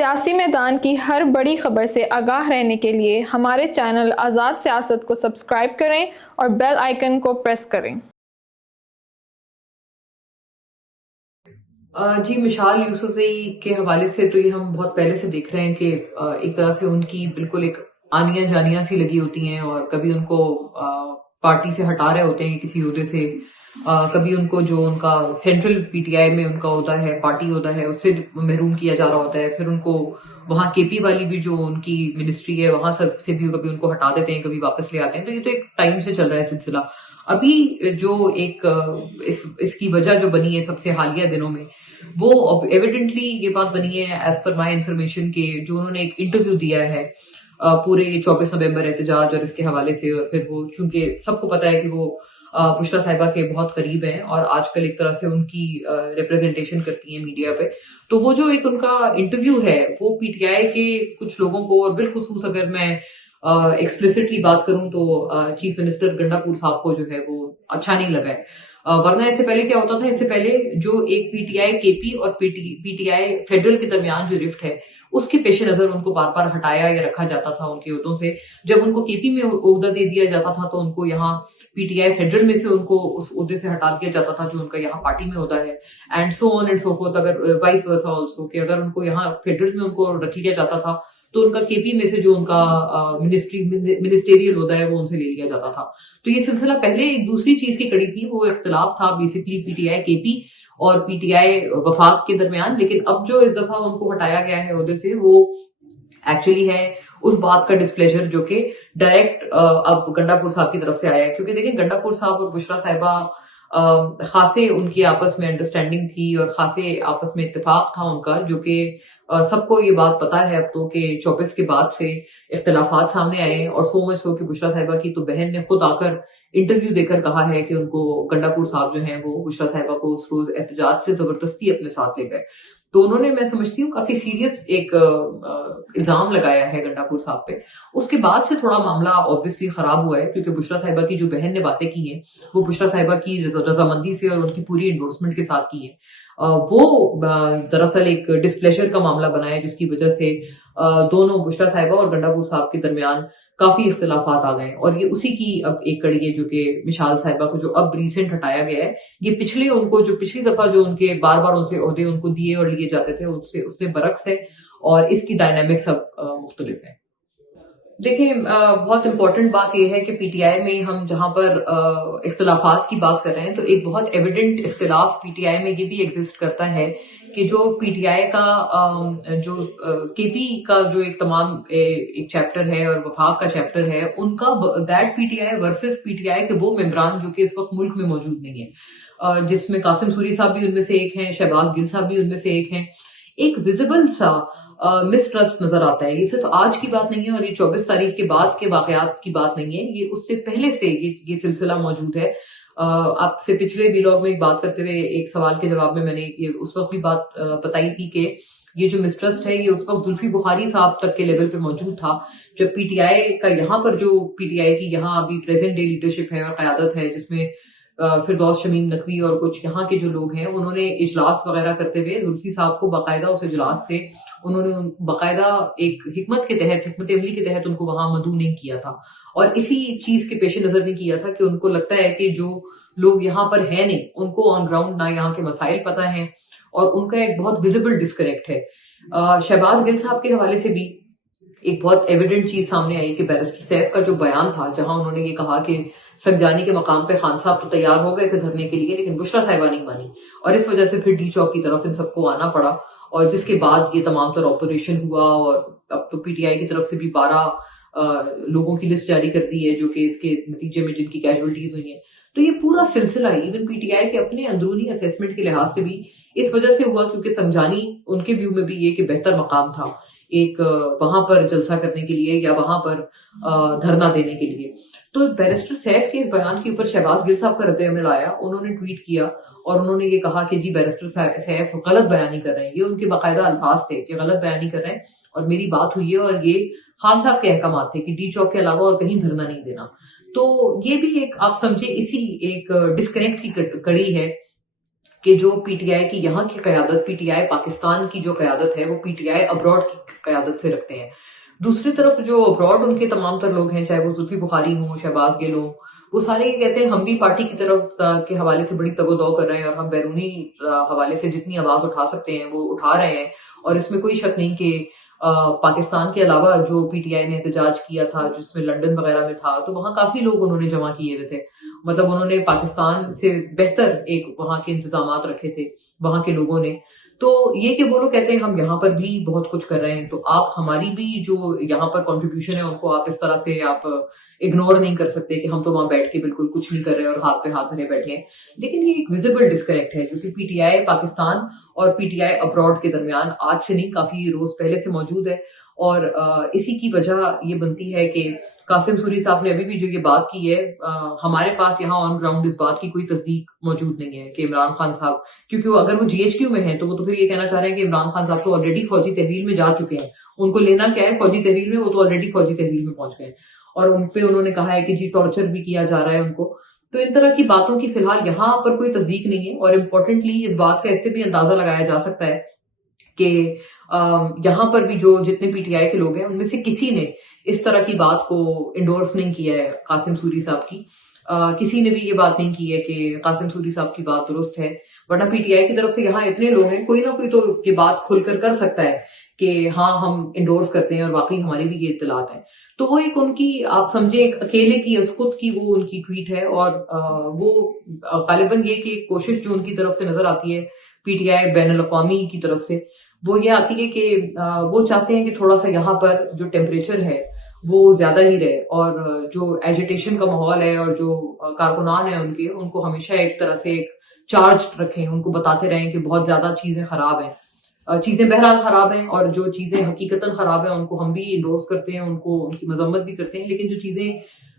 سیاسی میدان کی ہر بڑی خبر سے آگاہ رہنے کے لیے ہمارے چینل آزاد سیاست کو سبسکرائب کریں اور بیل آئیکن کو پریس کریں۔ جی، مشال یوسفزئی کے حوالے سے تو یہ ہم بہت پہلے سے دیکھ رہے ہیں کہ ایک طرح سے ان کی بالکل ایک آنیاں جانیاں سی لگی ہوتی ہیں، اور کبھی ان کو پارٹی سے ہٹا رہے ہوتے ہیں کسی عہدے سے، کبھی ان کو جو ان کا سینٹرل پی ٹی آئی میں ان کا عہدہ ہے، پارٹی عہدہ ہے، اس سے محروم کیا جا رہا ہوتا ہے، پھر ان کو وہاں کے پی والی بھی جو ان کی منسٹری ہے وہاں سب سے بھی کبھی ان کو ہٹا دیتے ہیں، کبھی واپس لے آتے ہیں۔ تو یہ تو ایک ٹائم سے چل رہا ہے سلسلہ۔ ابھی جو ایک اس کی وجہ جو بنی ہے سب سے حالیہ دنوں میں، وہ ایویڈنٹلی یہ بات بنی ہے ایز پر مائی انفارمیشن کہ جو انہوں نے ایک انٹرویو دیا ہے پورے 24 نومبر احتجاج اور اس کے حوالے سے، اور پھر وہ چونکہ سب کو پتا ہے کہ وہ بشرا صاحبہ کے بہت قریب ہیں اور آج کل ایک طرح سے ان کی ریپرزنٹیشن کرتی ہیں میڈیا پہ، تو وہ جو ایک ان کا انٹرویو ہے وہ پی ٹی آئی کے کچھ لوگوں کو، اور بالخصوص اگر میں ایکسپلسٹلی بات کروں تو چیف منسٹر گنڈاپور صاحب کو جو ہے وہ اچھا نہیں لگا ہے۔ ورنہ اس سے پہلے کیا ہوتا تھا، اس سے پہلے جو ایک پی ٹی آئی کے پی اور پی ٹی آئی فیڈرل کے درمیان جو رفٹ ہے اس کے پیش نظر ان کو بار بار ہٹایا یا رکھا جاتا تھا ان کے عہدوں سے۔ جب ان کو کے پی میں عہدہ دے دیا جاتا تھا تو ان کو یہاں پی ٹی آئی فیڈرل میں سے ان کو اس عہدے سے ہٹا دیا جاتا تھا جو ان کا یہاں پارٹی میں عہدہ ہے، and so on and so forth. اگر وائس ورسا آلسو کہ اگر ان کو یہاں فیڈرل میں ان کو رکھ لیا جاتا تھا تو ان کا کے پی میں سے جو ان کا منسٹریل عہدہ ہے وہ ان سے لے لیا جاتا تھا۔ تو یہ سلسلہ پہلے ایک دوسری چیز کی کڑی تھی، وہ اختلاف تھا بیسیکلی پی ٹی آئی کے پی اور پی ٹی آئی وفاق کے درمیان، لیکن اب جو اس دفعہ ان کو ہٹایا گیا ہے عہدے سے وہ ایکچولی ہے اس بات کا ڈسپلیجر جو کہ ڈائریکٹ اب گنڈاپور صاحب کی طرف سے آیا ہے، کیونکہ دیکھیں گنڈاپور صاحب اور بشرا صاحبہ خاصے ان کی آپس میں انڈرسٹینڈنگ تھی اور خاصے آپس میں اتفاق تھا ان کا، جو کہ سب کو یہ بات پتا ہے اب تو کہ 24 کے بعد سے اختلافات سامنے آئے ہیں، اور سو مچ سو کہ بشرا صاحبہ کی تو بہن نے خود آ کر انٹرویو دے کر کہا ہے کہ ان کو گنڈاپور صاحب جو ہیں وہ بشرا صاحبہ کو اس روز احتجاج سے زبردستی اپنے ساتھ لے گئے۔ تو انہوں نے، میں سمجھتی ہوں، کافی سیریس ایک الزام لگایا ہے گنڈاپور صاحب پہ۔ اس کے بعد سے تھوڑا معاملہ آبویسلی خراب ہوا ہے، کیونکہ بشرا صاحبہ کی جو بہن نے باتیں کی ہیں وہ بشرا صاحبہ کی رضامندی سے اور ان کی پوری انڈورسمنٹ کے ساتھ کی ہیں۔ وہ دراصل ایک ڈسپلیجر کا معاملہ بنا ہے جس کی وجہ سے دونوں بشرا صاحبہ اور گنڈاپور صاحب کے درمیان کافی اختلافات آ گئے ہیں، اور یہ اسی کی اب ایک کڑی ہے جو کہ مشال صاحبہ کو جو اب ریسنٹ ہٹایا گیا ہے، یہ پچھلے ان کو جو پچھلی دفعہ جو ان کے بار بار ان سے عہدے ان کو دیے اور لیے جاتے تھے اس سے برعکس ہے، اور اس کی ڈائنامکس اب مختلف ہے۔ دیکھیں، بہت امپورٹنٹ بات یہ ہے کہ پی ٹی آئی میں ہم جہاں پر اختلافات کی بات کر رہے ہیں تو ایک بہت ایویڈنٹ اختلاف پی ٹی آئی میں یہ بھی ایگزسٹ کرتا ہے کہ جو پی ٹی آئی کا جو کے پی کا جو ایک تمام ایک چیپٹر ہے اور وفاق کا چیپٹر ہے، ان کا that P T I versus P T I کے وہ ممبران جو کہ اس وقت ملک میں موجود نہیں ہیں، جس میں قاسم سوری صاحب بھی ان میں سے ایک ہیں، شہباز گل صاحب بھی ان میں سے ایک ہیں، ایک ویزیبل سا مسٹرسٹ نظر آتا ہے۔ یہ صرف آج کی بات نہیں ہے اور یہ 24 تاریخ کے بعد کے واقعات کی بات نہیں ہے، یہ اس سے پہلے سے یہ سلسلہ موجود ہے۔ آپ سے پچھلے ویلاگ میں ایک بات کرتے ہوئے ایک سوال کے جواب میں نے یہ اس وقت بھی بات بتائی تھی کہ یہ جو مسٹرسٹ ہے یہ اس وقت زلفی بخاری صاحب تک کے لیول پہ موجود تھا، جب پی ٹی آئی کا یہاں پر جو پی ٹی آئی کی یہاں ابھی پریزنٹ ڈے لیڈرشپ ہے اور قیادت ہے، جس میں فردوس شمیم نقوی اور کچھ یہاں کے جو لوگ ہیں، انہوں نے اجلاس وغیرہ کرتے ہوئے زلفی صاحب کو باقاعدہ اس اجلاس سے انہوں نے باقاعدہ ایک حکمت عملی کے تحت ان کو وہاں مدعو نہیں کیا تھا، اور اسی چیز کے پیش نظر نہیں کیا تھا کہ ان کو لگتا ہے کہ جو لوگ یہاں پر ہیں نہیں، ان کو آن گراؤنڈ نہ یہاں کے مسائل پتہ ہیں، اور ان کا ایک بہت ویزیبل ڈسکنیکٹ ہے۔ شہباز گل صاحب کے حوالے سے بھی ایک بہت ایویڈنٹ چیز سامنے آئی کہ بیرسٹر سیف کا جو بیان تھا، جہاں انہوں نے یہ کہا کہ سنجانی کے مقام پہ خان صاحب تو تیار ہو گئے تھے دھرنے کے لیے لیکن بشرا صاحبہ نہیں مانی، اور اس وجہ سے پھر ڈی چوک کی طرف ان سب کو آنا پڑا، اور جس کے بعد یہ تمام تر آپریشن ہوا، اور اب تو پی ٹی آئی کی طرف سے بھی 12 لوگوں کی لسٹ جاری کر دی ہے جو کہ اس کے نتیجے میں جن کی کیجولٹیز ہوئی ہیں۔ تو یہ پورا سلسلہ ایون پی ٹی آئی کے اپنے اندرونی اسیسمنٹ کے لحاظ سے بھی اس وجہ سے ہوا کیونکہ سنجانی ان کے ویو میں بھی یہ کہ بہتر مقام تھا ایک وہاں پر جلسہ کرنے کے لیے یا وہاں پر دھرنا دینے کے لیے۔ تو بیرسٹر سیف کے اس بیان کے اوپر شہباز گل صاحب کا رد عمل آیا، انہوں نے ٹویٹ کیا اور انہوں نے یہ کہا کہ جی بیرسٹر سیف غلط بیانی کر رہے ہیں، یہ ان کے باقاعدہ الفاظ تھے کہ غلط بیانی کر رہے ہیں، اور میری بات ہوئی ہے اور یہ خان صاحب کے احکامات تھے کہ ڈی چوک کے علاوہ اور کہیں دھرنا نہیں دینا۔ تو یہ بھی ایک آپ سمجھے اسی ایک ڈسکنیکٹ کی کڑی ہے کہ جو پی ٹی آئی کی یہاں کی قیادت پی ٹی آئی پاکستان کی جو قیادت ہے وہ پی ٹی آئی ابراڈ کی قیادت سے رکھتے ہیں. دوسری طرف جو ابراڈ ان کے تمام تر لوگ ہیں, چاہے وہ زلفی بخاری ہوں, شہباز گل ہوں, وہ سارے یہ کہتے ہیں ہم بھی پارٹی کی طرف کے حوالے سے بڑی تگ و دو کر رہے ہیں اور ہم بیرونی حوالے سے جتنی آواز اٹھا سکتے ہیں وہ اٹھا رہے ہیں. اور اس میں کوئی شک نہیں کہ پاکستان کے علاوہ جو پی ٹی آئی نے احتجاج کیا تھا جس میں لندن وغیرہ میں تھا, تو وہاں کافی لوگ انہوں نے جمع کیے ہوئے تھے. مطلب انہوں نے پاکستان سے بہتر ایک وہاں کے انتظامات رکھے تھے وہاں کے لوگوں نے. تو یہ کہ وہ لوگ کہتے ہیں ہم یہاں پر بھی بہت کچھ کر رہے ہیں, تو آپ ہماری بھی جو یہاں پر کنٹریبیوشن ہے ان کو آپ اس طرح سے آپ اگنور نہیں کر سکتے کہ ہم تو وہاں بیٹھ کے بالکل کچھ نہیں کر رہے اور ہاتھ پہ ہاتھ دھرے بیٹھے ہیں. لیکن یہ ایک ویزیبل ڈسکنیکٹ ہے جو کہ پی ٹی آئی پاکستان اور پی ٹی آئی ابراڈ کے درمیان آج سے نہیں کافی روز پہلے سے موجود ہے. اور اسی کی وجہ یہ بنتی ہے کہ قاسم سوری صاحب نے ابھی بھی جو یہ بات کی ہے, ہمارے پاس یہاں آن گراؤنڈ اس بات کی کوئی تصدیق موجود نہیں ہے کہ عمران خان صاحب, کیونکہ اگر وہ جی ایچ کیو میں ہیں تو وہ تو پھر یہ کہنا چاہ رہے ہیں کہ عمران خان صاحب تو آلریڈی فوجی تحویل میں جا چکے ہیں, ان کو لینا کیا ہے فوجی تحویل میں, وہ تو آلریڈی فوجی تحویل میں پہنچ گئے ہیں. اور ان پہ انہوں نے کہا ہے کہ جی ٹارچر بھی کیا جا رہا ہے ان کو. تو ان طرح کی باتوں کی فی الحال یہاں پر کوئی تصدیق نہیں ہے. اور امپورٹنٹلی اس بات کا اس سے بھی اندازہ لگایا جا سکتا ہے کہ یہاں پر بھی جو جتنے پی ٹی آئی کے لوگ ہیں ان میں سے کسی نے اس طرح کی بات کو انڈورس نہیں کیا ہے قاسم سوری صاحب کی. کسی نے بھی یہ بات نہیں کی ہے کہ قاسم سوری صاحب کی بات درست ہے, ورنہ پی ٹی آئی کی طرف سے یہاں اتنے لوگ ہیں, کوئی نہ کوئی تو یہ بات کھل کر سکتا ہے کہ ہاں ہم انڈورس کرتے ہیں اور واقعی ہماری بھی یہ اطلاعات ہیں. تو وہ ایک ان کی آپ سمجھیں ایک اکیلے کی اسکت کی وہ ان کی ٹویٹ ہے. اور وہ غالباً یہ کہ کوشش جو ان کی طرف سے نظر آتی ہے پی ٹی آئی بین الاقوامی کی طرف سے وہ یہ آتی ہے کہ وہ چاہتے ہیں کہ تھوڑا سا یہاں پر جو ٹیمپریچر ہے وہ زیادہ ہی رہے, اور جو ایجیٹیشن کا ماحول ہے اور جو کارکنان ہیں ان کو ہمیشہ ایک طرح سے ایک چارج رکھیں, ان کو بتاتے رہیں کہ بہت زیادہ چیزیں خراب ہیں. چیزیں بہرحال خراب ہیں, اور جو چیزیں حقیقتاً خراب ہیں ان کو ہم بھی انڈورس کرتے ہیں, ان کو ان کی مذمت بھی کرتے ہیں. لیکن جو چیزیں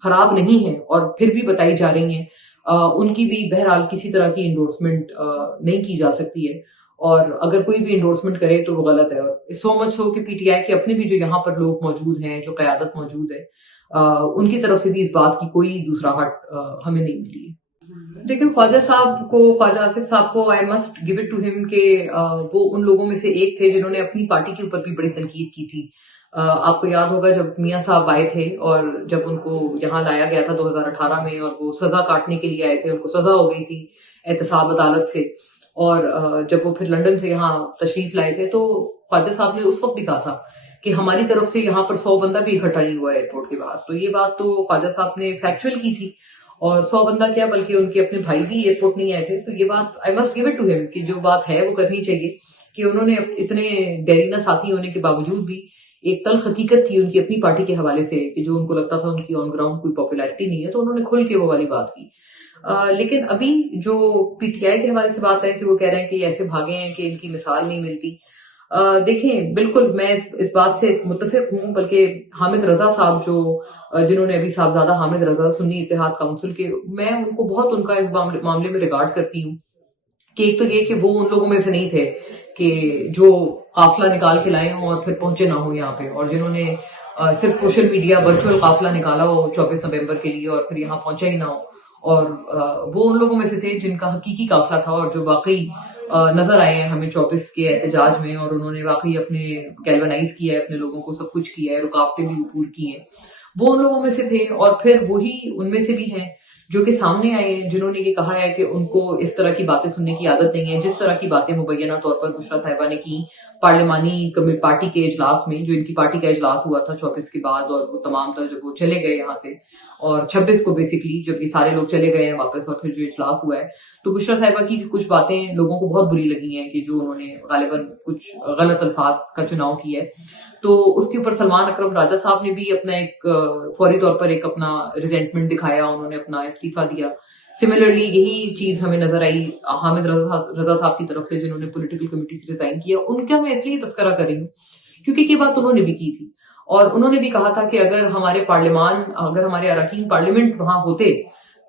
خراب نہیں ہیں اور پھر بھی بتائی جا رہی ہیں ان کی بھی بہرحال کسی طرح کی انڈورسمنٹ نہیں کی جا سکتی ہے. اور اگر کوئی بھی انڈورسمنٹ کرے تو وہ غلط ہے. اور سو مچ ہو کہ پی ٹی آئی کے اپنے بھی جو یہاں پر لوگ موجود ہیں, جو قیادت موجود ہے, ان کی طرف سے بھی اس بات کی کوئی دوسرا ہٹ ہمیں نہیں ملی ہے. دیکھیں خواجہ صاحب کو, خواجہ آصف صاحب کو I must give it to him کہ وہ ان لوگوں میں سے ایک تھے جنہوں نے اپنی پارٹی کے اوپر بھی بڑی تنقید کی تھی. آپ کو یاد ہوگا جب میاں صاحب آئے تھے اور جب ان کو یہاں لایا گیا تھا 2018 میں, اور وہ سزا کاٹنے کے لیے آئے تھے, ان کو سزا ہو گئی تھی احتساب عدالت سے, اور جب وہ پھر لندن سے یہاں تشریف لائے تھے تو خواجہ صاحب نے اس وقت بھی کہا تھا کہ ہماری طرف سے یہاں پر 100 بندہ بھی اکٹھا نہیں ہوا ایئرپورٹ کے بعد. تو یہ بات تو خواجہ صاحب نے فیکچوئل کی تھی, اور 100 بندہ کیا بلکہ ان کے اپنے بھائی بھی ایئرپورٹ نہیں آئے تھے. تو یہ بات I must give it to him کہ جو بات ہے وہ کرنی چاہیے کہ انہوں نے اتنے دیرینہ ساتھی ہونے کے باوجود بھی ایک تلخ حقیقت تھی ان کی اپنی پارٹی کے حوالے سے کہ جو ان کو لگتا تھا ان کی آن گراؤنڈ کوئی پاپولیرٹی نہیں ہے, تو انہوں نے کھل کے وہ والی بات کی. لیکن ابھی جو پی ٹی آئی کے حوالے سے بات ہے کہ وہ کہہ رہے ہیں کہ ایسے بھاگے ہیں کہ ان کی مثال نہیں ملتی. دیکھیں بالکل میں اس بات سے متفق ہوں, بلکہ حامد رضا صاحب جنہوں نے ابھی صاحبزادہ حامد رضا سنی اتحاد کونسل کے, میں ان کو بہت ان کا اس معاملے میں ریگارڈ کرتی ہوں کہ ایک تو یہ کہ وہ ان لوگوں میں سے نہیں تھے کہ جو قافلہ نکال کے لائے ہوں اور پھر پہنچے نہ ہوں یہاں پہ, اور جنہوں نے صرف سوشل میڈیا ورچوئل قافلہ نکالا ہو 24 نومبر کے لیے اور پھر یہاں پہنچا ہی نہ ہو. اور وہ ان لوگوں میں سے تھے جن کا حقیقی قافلہ تھا اور جو واقعی نظر آئے ہیں ہمیں 24 کے احتجاج میں, اور انہوں نے واقعی اپنے گیلونائز کیا ہے اپنے لوگوں کو, سب کچھ کیا ہے, رکاوٹیں بھی عبور کی ہیں. وہ ان لوگوں میں سے تھے. اور پھر وہی ان میں سے بھی ہیں جو کہ سامنے آئے ہیں جنہوں نے یہ کہا ہے کہ ان کو اس طرح کی باتیں سننے کی عادت نہیں ہے جس طرح کی باتیں مبینہ طور پر بشریٰ صاحبہ نے کی پارلیمانی پارٹی کے اجلاس میں, جو ان کی پارٹی کا اجلاس ہوا تھا 24 کے بعد, اور وہ تمام طرح جب وہ چلے گئے یہاں سے, اور 26 کو بیسکلی جب یہ سارے لوگ چلے گئے ہیں واپس, اور پھر جو اجلاس ہوا ہے تو بشریٰ صاحبہ کی کچھ باتیں لوگوں کو بہت بری لگی ہیں کہ جو انہوں نے غالباً کچھ غلط الفاظ کا چناؤ کیا ہے. تو اس کے اوپر سلمان اکرم راجہ صاحب نے بھی اپنا ایک فوری طور پر ایک اپنا ریزینٹمنٹ دکھایا, انہوں نے اپنا استعفیٰ دیا. سملرلی یہی چیز ہمیں نظر آئی حامد رضا صاحب کی طرف سے جنہوں نے پولیٹیکل کمیٹی سے ریزائن کیا. ان کا میں اس لیے تذکرہ کر رہی ہوں کیونکہ یہ بات انہوں نے بھی کی تھی, اور انہوں نے بھی کہا تھا کہ اگر ہمارے اراکین پارلیمنٹ وہاں ہوتے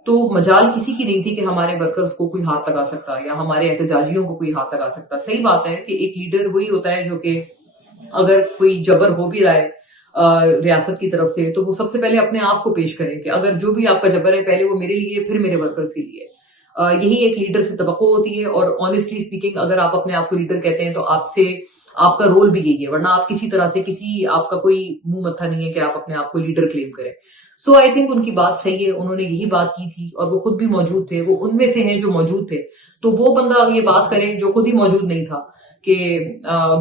تو مجال کسی کی نہیں تھی کہ ہمارے ورکرز کو کوئی ہاتھ لگا سکتا یا ہمارے احتجاجیوں کو کوئی ہاتھ لگا سکتا. صحیح بات ہے کہ ایک لیڈر وہی ہوتا ہے جو کہ اگر کوئی جبر ہو بھی رہا ہے ریاست کی طرف سے تو وہ سب سے پہلے اپنے آپ کو پیش کرے کہ اگر جو بھی آپ کا جبر ہے پہلے وہ میرے لیے پھر میرے ورکرز کے لیے. یہی ایک لیڈر سے توقع ہوتی ہے. اور آنیسٹلی اسپیکنگ اگر آپ اپنے آپ کو لیڈر کہتے ہیں تو آپ کا رول بھی یہی ہے, ورنہ آپ کسی طرح سے آپ کا کوئی منہ متھا نہیں ہے کہ آپ اپنے آپ کو لیڈر کلیم کریں. سو آئی تھنک ان کی بات صحیح ہے, انہوں نے یہی بات کی تھی اور وہ خود بھی موجود تھے, وہ ان میں سے ہیں جو موجود تھے. تو وہ بندہ یہ بات کرے جو خود ہی موجود نہیں تھا کہ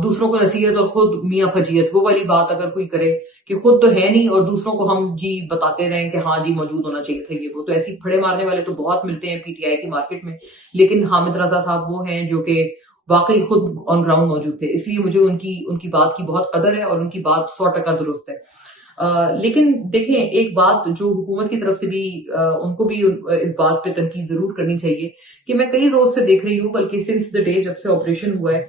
دوسروں کو نصیحت اور خود میاں فجیت, وہ والی بات اگر کوئی کرے کہ خود تو ہے نہیں اور دوسروں کو ہم جی بتاتے رہیں کہ ہاں جی موجود ہونا چاہیے تھا یہ وہ, تو ایسی پھڑے مارنے والے تو بہت ملتے ہیں پی ٹی آئی کی مارکیٹ میں. لیکن حامد رضا صاحب وہ ہیں جو کہ واقعی خود آن گراؤنڈ موجود تھے, اس لیے مجھے ان کی بات کی بہت قدر ہے اور ان کی بات 100% درست ہے. لیکن دیکھیں ایک بات جو حکومت کی طرف سے بھی ان کو بھی اس بات پہ تنقید ضرور کرنی چاہیے کہ میں کئی روز سے دیکھ رہی ہوں, بلکہ سنس دا ڈے جب سے آپریشن ہوا ہے,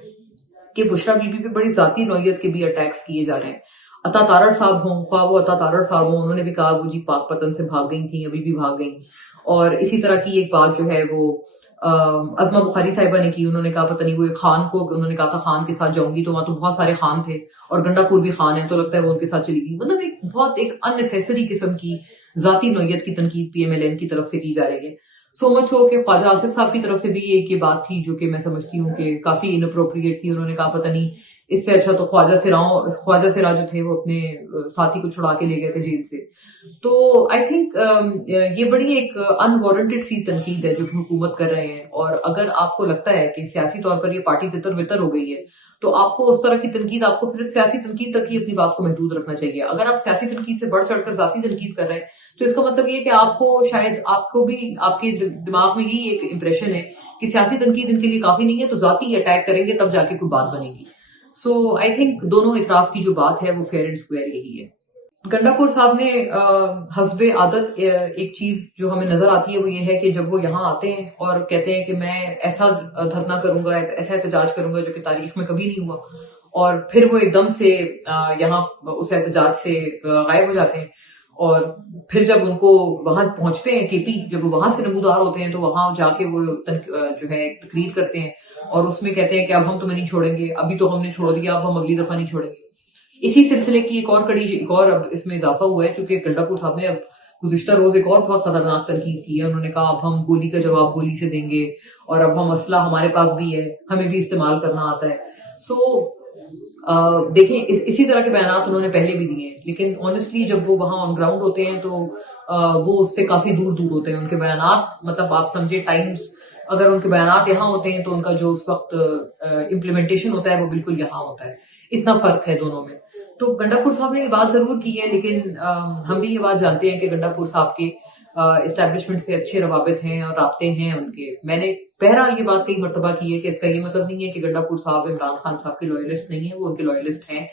کہ بشرا بی بی پہ بڑی ذاتی نوعیت کے بھی اٹیکس کیے جا رہے ہیں. عطا تارڑ صاحب ہوں, خواہ وہ عطا تارڑ صاحب ہوں, انہوں نے بھی کہا وہ جی پاک پتن سے بھاگ گئی تھیں, ابھی بھی بھاگ گئیں. اور اسی طرح کی ایک بات جو ہے وہ عظمہ بخاری صاحبہ نے کی, انہوں نے کہا پتہ نہیں وہ ایک خان کو انہوں نے کہا تھا خان کے ساتھ جاؤں گی, تو وہاں تو بہت سارے خان تھے اور گنڈا پور بھی خان ہے, تو لگتا ہے وہ ان کے ساتھ چلی گئی. مطلب ایک بہت ایک اننیسیسری قسم کی ذاتی نوعیت کی تنقید پی ایم ایل این کی طرف سے کی جا رہی ہے. سو مچ ہو کہ خواجہ آصف صاحب کی طرف سے بھی ایک یہ بات تھی جو کہ میں سمجھتی ہوں کہ کافی اناپروپریٹ تھی. انہوں نے کہا پتہ نہیں اس سے اچھا تو خواجہ سراج جو تھے وہ اپنے ساتھی کو چھڑا کے لے گئے تھے جیل سے. تو آئی تھنک یہ بڑی ایک انوارنٹڈ سی تنقید ہے جو کہ حکومت کر رہے ہیں. اور اگر آپ کو لگتا ہے کہ سیاسی طور پر یہ پارٹی تتر بتر ہو گئی ہے تو آپ کو اس طرح کی تنقید, آپ کو پھر سیاسی تنقید تک ہی اپنی بات کو محدود رکھنا چاہیے. اگر آپ سیاسی تنقید سے بڑھ چڑھ کر ذاتی تنقید کر رہے ہیں تو اس کا مطلب یہ کہ آپ کو شاید آپ کو بھی آپ کے دماغ میں یہی ایک امپریشن ہے کہ سیاسی تنقید ان کے لیے کافی نہیں ہے, تو ذاتی اٹیک کریں گے تب جا کے کوئی بات بنے گی. سو آئی تھنک دونوں اطراف کی جو بات ہے وہ فیئر اینڈ اسکوائر یہی ہے. گنڈا پور صاحب نے حسب عادت ایک چیز جو ہمیں نظر آتی ہے وہ یہ ہے کہ جب وہ یہاں آتے ہیں اور کہتے ہیں کہ میں ایسا دھرنا کروں گا, ایسا احتجاج کروں گا جو کہ تاریخ میں کبھی نہیں ہوا, اور پھر وہ ایک دم سے یہاں اس احتجاج سے غائب ہو جاتے ہیں. اور پھر جب ان کو وہاں پہنچتے ہیں کے پی, جب وہ وہاں سے نمودار ہوتے ہیں تو وہاں جا کے وہ جو ہے تقریر کرتے ہیں اور اس میں کہتے ہیں کہ اب ہم تمہیں نہیں چھوڑیں گے, ابھی تو ہم نے چھوڑ دیا, اب ہم اگلی دفعہ نہیں چھوڑیں گے. اسی سلسلے کی ایک اور کڑی, ایک اور اب اس میں اضافہ ہوا ہے چونکہ گنڈا پور صاحب نے اب گزشتہ روز ایک اور بہت خطرناک تنقید کی ہے. انہوں نے کہا اب ہم گولی کا جواب گولی سے دیں گے اور اب ہم اسلحہ ہمارے پاس بھی ہے, ہمیں بھی استعمال کرنا آتا ہے. سو دیکھیں اسی طرح کے بیانات انہوں نے پہلے بھی دیے ہیں, لیکن آنیسٹلی جب وہ وہاں آن گراؤنڈ ہوتے ہیں تو وہ اس سے کافی دور دور ہوتے ہیں. ان کے بیانات مطلب آپ سمجھے ٹائمز, اگر ان کے بیانات یہاں ہوتے ہیں تو ان کا جو اس وقت امپلیمنٹیشن ہوتا ہے وہ بالکل یہاں ہوتا ہے. اتنا فرق ہے دونوں میں. تو گنڈا پور صاحب نے یہ بات ضرور کی ہے, لیکن ہم بھی یہ بات جانتے ہیں کہ گنڈا پور صاحب کے اسٹیبلشمنٹ سے اچھے روابط ہیں اور رابطے ہیں ان کے. میں نے بہرحال یہ بات کئی مرتبہ کی ہے کہ اس کا یہ مطلب نہیں ہے کہ گنڈا پور صاحب عمران خان صاحب کے لوئلسٹ نہیں ہیں, وہ ان کے لوئلسٹ ہیں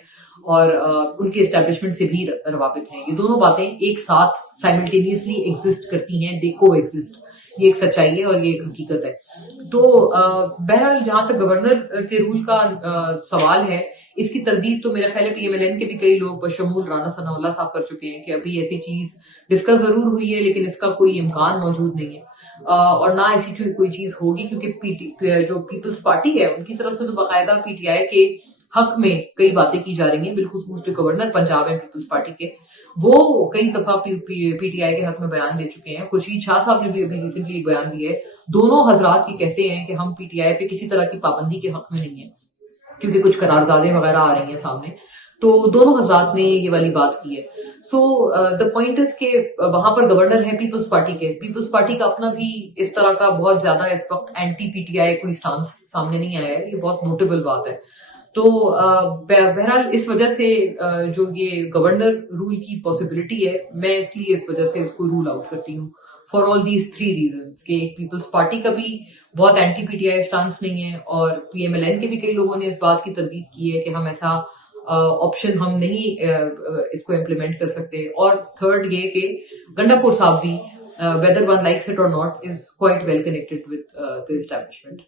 اور ان کے اسٹیبلشمنٹ سے بھی روابط ہیں. یہ دونوں باتیں ایک ساتھ سائملٹینیسلی ایگزسٹ کرتی ہیں, دے کو ایگزسٹ. یہ ایک سچائی ہے اور یہ ایک حقیقت ہے. تو بہرحال جہاں تک گورنر کے رول کا سوال ہے, اس کی تردید تو میرے خیال ہے پی ایم ایل این کے بھی کئی لوگ بشمول رانا ثناء اللہ صاحب کر چکے ہیں کہ ابھی ایسی چیز ڈسکس ضرور ہوئی ہے لیکن اس کا کوئی امکان موجود نہیں ہے, اور نہ ایسی کوئی چیز ہوگی, کیونکہ جو پیپلز پارٹی ہے ان کی طرف سے تو باقاعدہ پی ٹی آئی کے حق میں کئی باتیں کی جا رہی ہیں, بالخصوص جو گورنر پنجاب ہے پیپلز پارٹی کے, وہ کئی دفعہ پی ٹی آئی کے حق میں بیان دے چکے ہیں. خورشید شاہ صاحب نے بھی ابھی ریسنٹلی ایک بیان دیا ہے. دونوں حضرات یہ کہتے ہیں کہ ہم پی ٹی آئی پہ کسی طرح کی پابندی کے حق میں نہیں ہیں کیونکہ کچھ قراردادیں وغیرہ آ رہی ہیں سامنے. تو دونوں حضرات نے یہ والی بات کی ہے. سو دا پوائنٹ از کہ وہاں پر گورنر ہے پیپلز پارٹی کے, پیپلز پارٹی کا اپنا بھی اس طرح کا بہت زیادہ اس وقت اینٹی پی ٹی آئی کوئی سٹانس سامنے نہیں آیا ہے. یہ بہت نوٹیبل بات ہے. تو بہرحال اس وجہ سے جو یہ گورنر رول کی پاسبلٹی ہے, میں اس لیے اس وجہ سے اس کو رول آؤٹ کرتی ہوں فار آل دیز 3 ریزنس کہ پیپلز پارٹی کا بھی بہت anti P T I stance نہیں ہے اور پی ایم ایل این کے بھی کئی لوگوں نے اس بات کی تردید کی ہے کہ ہم ایسا آپشن ہم نہیں اس کو امپلیمنٹ کر سکتے. اور تھرڈ یہ کہ گنڈا پور صاحب بھی whether one likes it or not is quite well connected with the establishment.